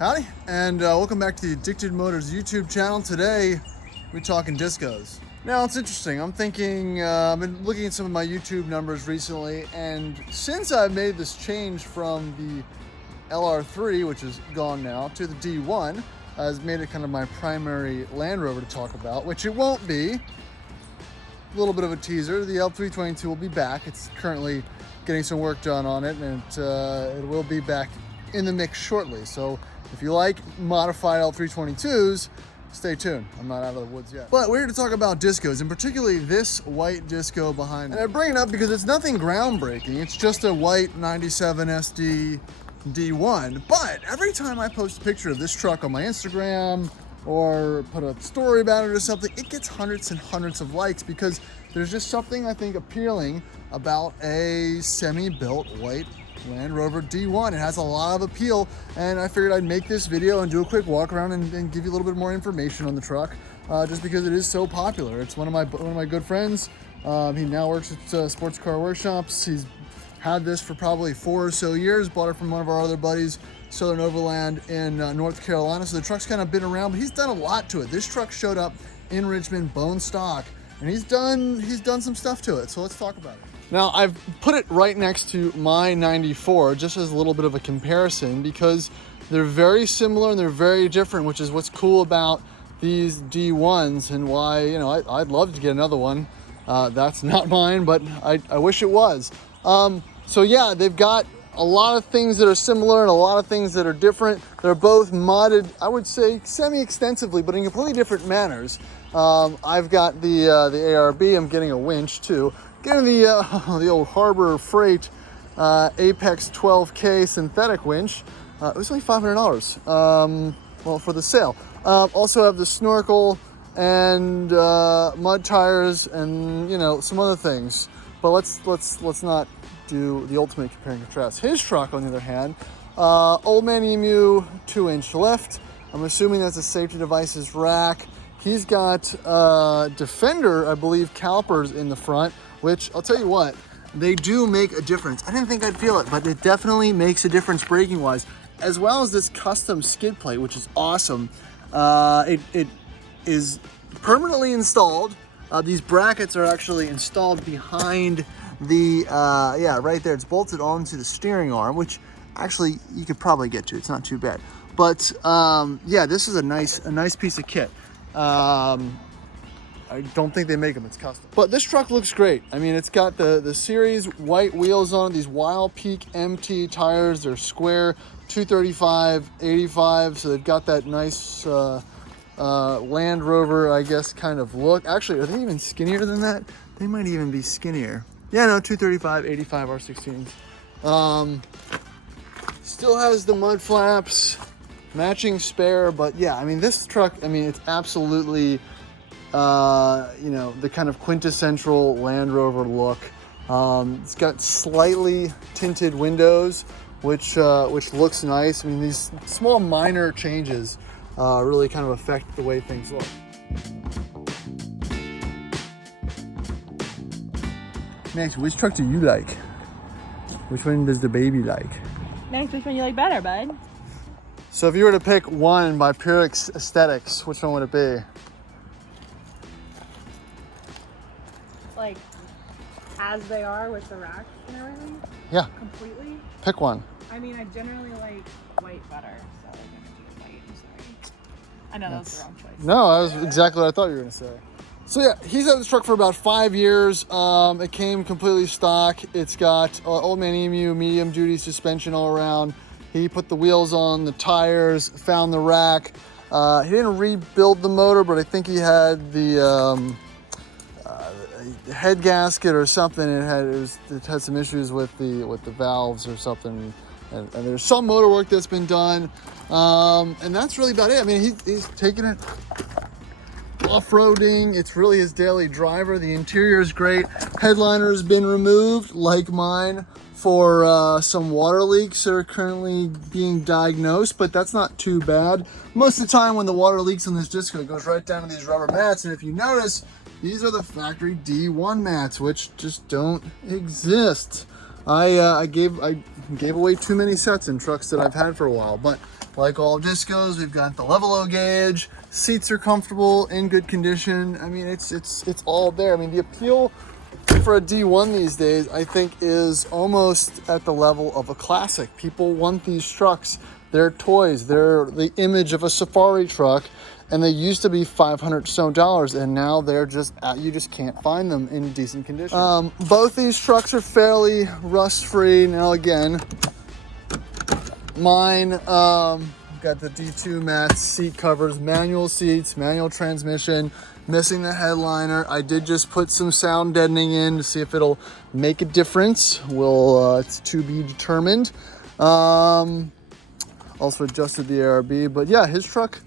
Howdy, and welcome back to the Addicted Motors YouTube channel. Today, we're talking discos. Now, it's interesting. I'm thinking, I've been looking at some of my YouTube numbers recently, and since I've made this change from the LR3, which is gone now, to the D1, has made it kind of my primary Land Rover to talk about, which it won't be. A little bit of a teaser. The L322 will be back. It's currently getting some work done on it, and it will be back in the mix shortly. So if you like modified L322s, stay tuned. I'm not out of the woods yet. But we're here to talk about discos, and particularly this white disco behind me. And I bring it up because it's nothing groundbreaking. It's just a white 97 SD D1. But every time I post a picture of this truck on my Instagram or put a story about it or something, it gets hundreds and hundreds of likes because there's just something I think appealing about a semi-built white Land Rover D1. It has a lot of appeal, and I figured I'd make this video and do a quick walk around and give you a little bit more information on the truck, just because it is so popular. It's one of my good friends. He now works at Sports Car Workshops. He's had this for probably 4 or so years. Bought it from one of our other buddies, Southern Overland in North Carolina. So the truck's kind of been around, but he's done a lot to it. This truck showed up in Richmond, bone stock, and he's done some stuff to it. So let's talk about it. Now, I've put it right next to my 94 just as a little bit of a comparison because they're very similar and they're very different, which is what's cool about these D1s and why, you know, I'd love to get another one. That's not mine, but I wish it was. So yeah, they've got a lot of things that are similar and a lot of things that are different. They're both modded, I would say, semi-extensively, but in completely different manners. I've got the ARB. I'm getting a winch too. Getting the old Harbor Freight Apex 12K synthetic winch. It was only $500. Well, for the sale. Also have the snorkel and mud tires and, you know, some other things. But let's not do the ultimate compare and contrast. His truck, on the other hand, Old Man Emu 2-inch lift. I'm assuming that's a safety devices rack. He's got Defender, I believe, calipers in the front, which I'll tell you what, they do make a difference. I didn't think I'd feel it, but it definitely makes a difference braking wise, as well as this custom skid plate, which is awesome. It is permanently installed. These brackets are actually installed behind the, yeah, right there. It's bolted onto the steering arm, which actually you could probably get to. It's not too bad. But yeah, this is a nice piece of kit. I don't think they make them, it's custom. But this truck looks great. I mean, it's got the series white wheels on it, these Wild Peak MT tires. They're square, 235/85, so they've got that nice Land Rover, I guess, kind of look. Actually, are they even skinnier than that? They might even be skinnier. Yeah, no, 235/85 R16s. Still has the mud flaps, matching spare, but yeah, I mean, this truck, I mean, it's absolutely, you know, the kind of quintessential Land Rover look. It's got slightly tinted windows, which looks nice. I mean, these small minor changes really kind of affect the way things look. Max, which truck do you like? Which one does the baby like? Max, which one you like better, bud? So if you were to pick one by pure aesthetics, which one would it be? Like, as they are with the racks and everything? Yeah. Completely? Pick one. I mean, I generally like white better, so I'm gonna do white, I'm sorry. I know that's the wrong choice. No, that was exactly what I thought you were gonna say. So yeah, he's had this truck for about 5 years. It came completely stock. It's got Old Man Emu medium duty suspension all around. He put the wheels on, the tires, found the rack. He didn't rebuild the motor, but I think he had the head gasket or something. It had some issues with the valves or something, and there's some motor work that's been done, and that's really about it. I mean, he's taking it off-roading. It's really his daily driver. The interior is great. Headliner has been removed, like mine, for some water leaks that are currently being diagnosed, but that's not too bad. Most of the time when the water leaks on this disco, it goes right down to these rubber mats, and if you notice, these are the factory D1 mats, which just don't exist. I gave away too many sets in trucks that I've had for a while. But like all discos, we've got the level-o gauge. Seats are comfortable, in good condition. I mean, it's all there. I mean, the appeal for a D1 these days, I think, is almost at the level of a classic. People want these trucks. They're toys. They're the image of a safari truck, and they used to be $500 and now they're just you just can't find them in decent condition. Both these trucks are fairly rust-free. Now again, mine got the D2 matte seat covers, manual seats, manual transmission, missing the headliner. I did just put some sound deadening in to see if it'll make a difference. It's to be determined. Also adjusted the ARB, but yeah, his truck,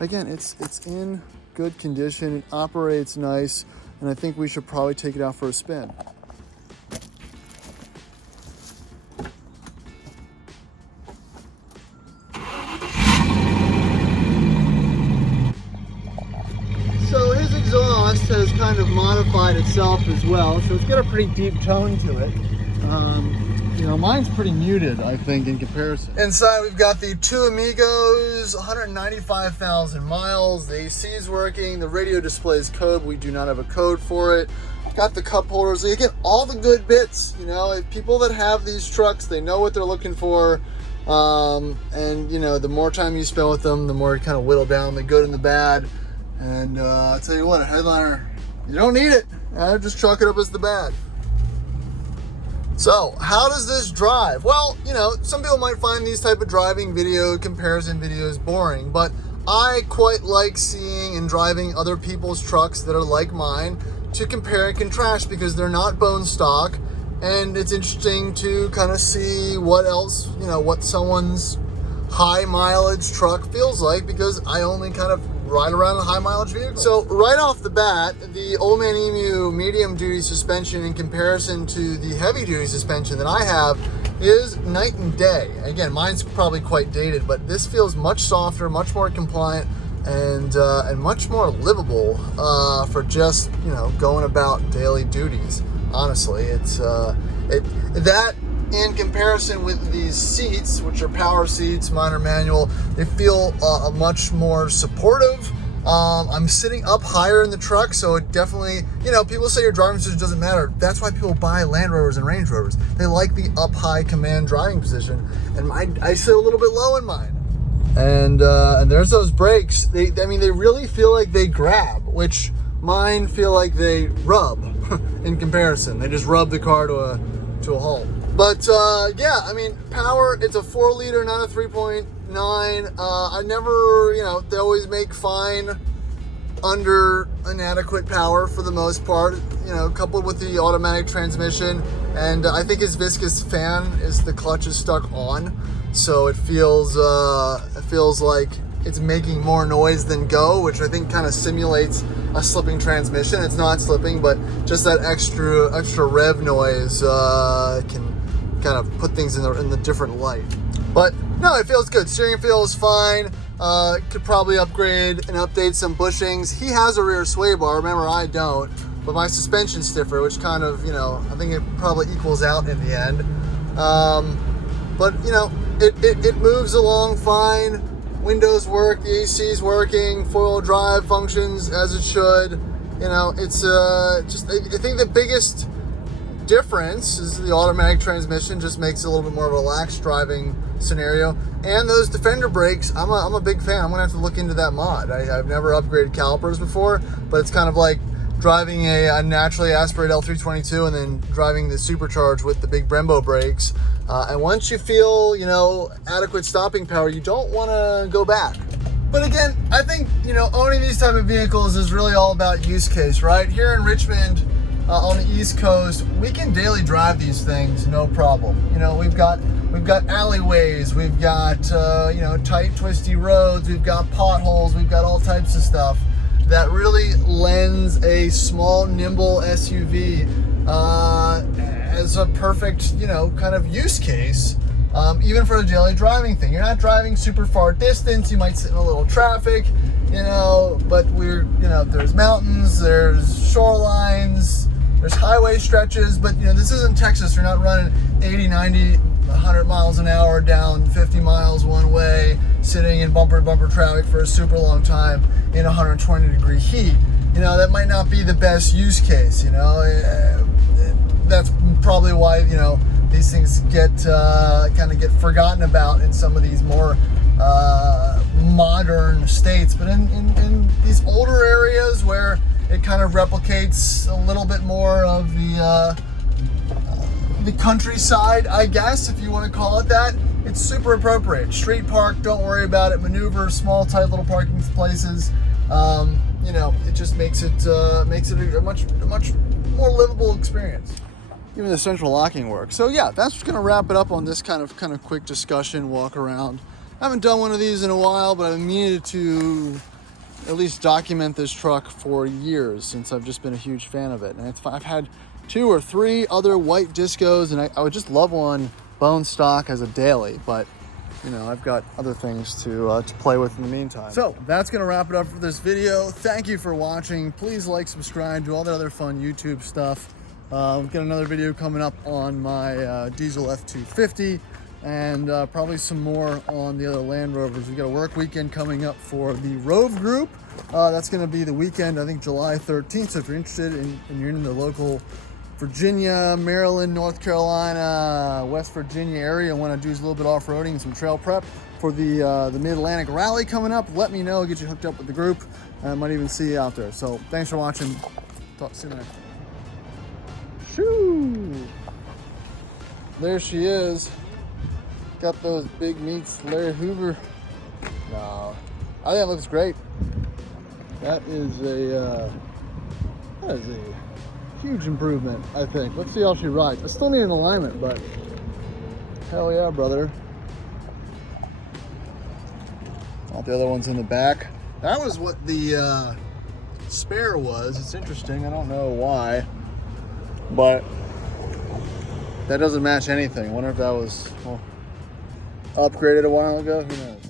again, it's in good condition. It operates nice, and I think we should probably take it out for a spin. So his exhaust has kind of modified itself as well, so it's got a pretty deep tone to it. You know, mine's pretty muted, I think, in comparison. Inside, we've got the two Amigos, 195,000 miles. The AC is working. The radio displays code. We do not have a code for it. Got the cup holders. You get all the good bits. You know, if people that have these trucks, they know what they're looking for. And, you know, the more time you spend with them, the more you kind of whittle down the good and the bad. And I'll tell you what, a headliner, you don't need it. Just chalk it up as the bad. So, how does this drive? Well, you know, some people might find these type of driving comparison videos boring, but I quite like seeing and driving other people's trucks that are like mine to compare and contrast, because they're not bone stock, and it's interesting to kind of see what else, you know, what someone's high mileage truck feels like, because I only kind of ride around in high mileage vehicles. So right off the bat, the Old Man Emu medium duty suspension in comparison to the heavy duty suspension that I have is night and day. Again, mine's probably quite dated, but this feels much softer, much more compliant, and much more livable for just, you know, going about daily duties. Honestly, it's that in comparison with these seats, which are power seats, mine are manual, they feel much more supportive. I'm sitting up higher in the truck, so it definitely, you know, people say your driving position doesn't matter. That's why people buy Land Rovers and Range Rovers. They like the up high command driving position, and I sit a little bit low in mine. And there's those brakes. I mean, they really feel like they grab, which mine feel like they rub in comparison. They just rub the car to a halt. But yeah, I mean, power, it's a 4-liter, not a 3.9. I never, you know, they always make fine under inadequate power for the most part, you know, coupled with the automatic transmission. And I think his viscous fan is, the clutch is stuck on. So it feels like it's making more noise than go, which I think kind of simulates a slipping transmission. It's not slipping, but just that extra rev noise can kind of put things in the different light. But no, it feels good. Steering feels fine. Could probably upgrade and update some bushings. He has a rear sway bar. Remember, I don't. But my suspension's stiffer, which kind of, you know, I think it probably equals out in the end. But you know, it moves along fine. Windows work, the AC's working, 4-wheel drive functions as it should. You know, it's just, I think the biggest difference is the automatic transmission. Just makes it a little bit more of a relaxed driving scenario. And those Defender brakes, I'm a big fan. I'm gonna have to look into that mod. I've never upgraded calipers before, but it's kind of like driving a naturally aspirated L322 and then driving the supercharged with the big Brembo brakes. And once you feel, you know, adequate stopping power, you don't want to go back. But again, I think, you know, owning these type of vehicles is really all about use case, right? Here in Richmond, on the East Coast, we can daily drive these things, no problem. You know, we've got alleyways, we've got you know, tight, twisty roads, we've got potholes, we've got all types of stuff that really lends a small, nimble SUV as a perfect, you know, kind of use case, even for a daily driving thing. You're not driving super far distance. You might sit in a little traffic, you know, but you know, there's mountains, there's shorelines, There's highway stretches, but you know, this isn't Texas. You're not running 80, 90, 100 miles an hour down 50 miles one way, sitting in bumper-to-bumper traffic for a super long time in 120-degree heat. You know, that might not be the best use case, you know. That's probably why, you know, these things get kind of get forgotten about in some of these more modern states. But in these older areas where it kind of replicates a little bit more of the countryside, I guess, if you want to call it that, it's super appropriate. Street park, don't worry about it. Maneuver, small, tight little parking places. You know, it just makes it a much more livable experience. Even the central locking works. So yeah, that's just gonna wrap it up on this kind of quick discussion, walk around. I haven't done one of these in a while, but I've needed to at least document this truck for years, since I've just been a huge fan of it. And I've had 2 or 3 other white discos, and I would just love one bone stock as a daily, but you know, I've got other things to play with in the meantime. So that's gonna wrap it up for this video. Thank you for watching. Please like, subscribe, do all that other fun YouTube stuff. We've got another video coming up on my diesel F-250, and probably some more on the other Land Rovers. We've got a work weekend coming up for the Rover group. That's going to be the weekend, I think July 13th. So if you're interested and you're in the local Virginia, Maryland, North Carolina, West Virginia area and want to do a little bit off-roading and some trail prep for the Mid-Atlantic Rally coming up, let me know. Get you hooked up with the group. I might even see you out there. So thanks for watching. Talk soon. Shoo! There she is. Got those big meats, Larry Hoover. No, I think that looks great. That is a huge improvement, I think. Let's see how she rides. I still need an alignment, but hell yeah, brother. All the other ones in the back. That was what the spare was. It's interesting. I don't know why, but that doesn't match anything. I wonder if that was upgraded a while ago. Who knows?